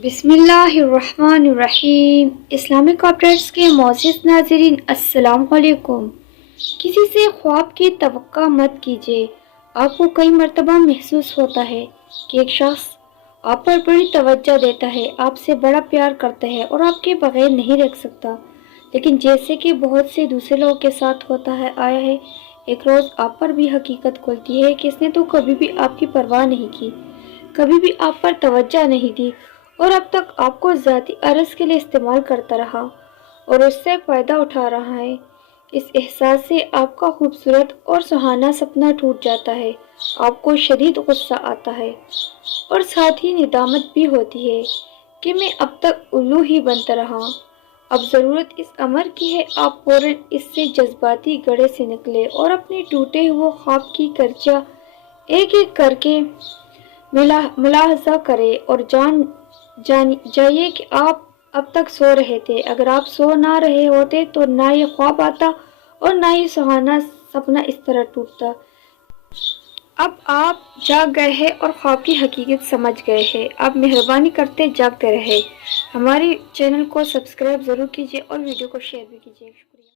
बिस्मिल्लाहिर्रहमानिर्रहीम। Islamic updates के मोअज़्ज़िज़ नाज़रीन, अस्सलाम वालेकुम। किसी से ख्वाब की तवक्को मत कीजिए। आपको कई मर्तबा महसूस होता है कि एक शख्स आप पर बड़ी तवज्जो देता है, आपसे बड़ा प्यार करता है और आपके बगैर नहीं रख सकता। लेकिन जैसे कि बहुत से दूसरे लोगों के साथ होता है आया है, एक रोज़ आप पर भी हकीकत खुलती है कि इसने तो कभी भी आपकी परवाह नहीं की, कभी भी आप पर तवज्जो नहीं दी और अब तक आपको ज़ाती अर्ज़ के लिए इस्तेमाल करता रहा और उससे फ़ायदा उठा रहा है। इस एहसास से आपका खूबसूरत और सुहाना सपना टूट जाता है। आपको शदीद गुस्सा आता है और साथ ही निदामत भी होती है कि मैं अब तक उल्लू ही बनता रहा। अब ज़रूरत इस अमर की है आप फौरन इससे जज्बाती गड़े से निकले और अपने टूटे हुए ख्वाब की कर्जा एक एक करके मुलाहजा करें और जानिए कि आप अब तक सो रहे थे। अगर आप सो ना रहे होते तो ना ये ख्वाब आता और ना ही सुहाना सपना इस तरह टूटता। अब आप जाग गए हैं और ख्वाब की हकीकत समझ गए हैं। आप मेहरबानी करते जागते रहे। हमारे चैनल को सब्सक्राइब ज़रूर कीजिए और वीडियो को शेयर भी कीजिए।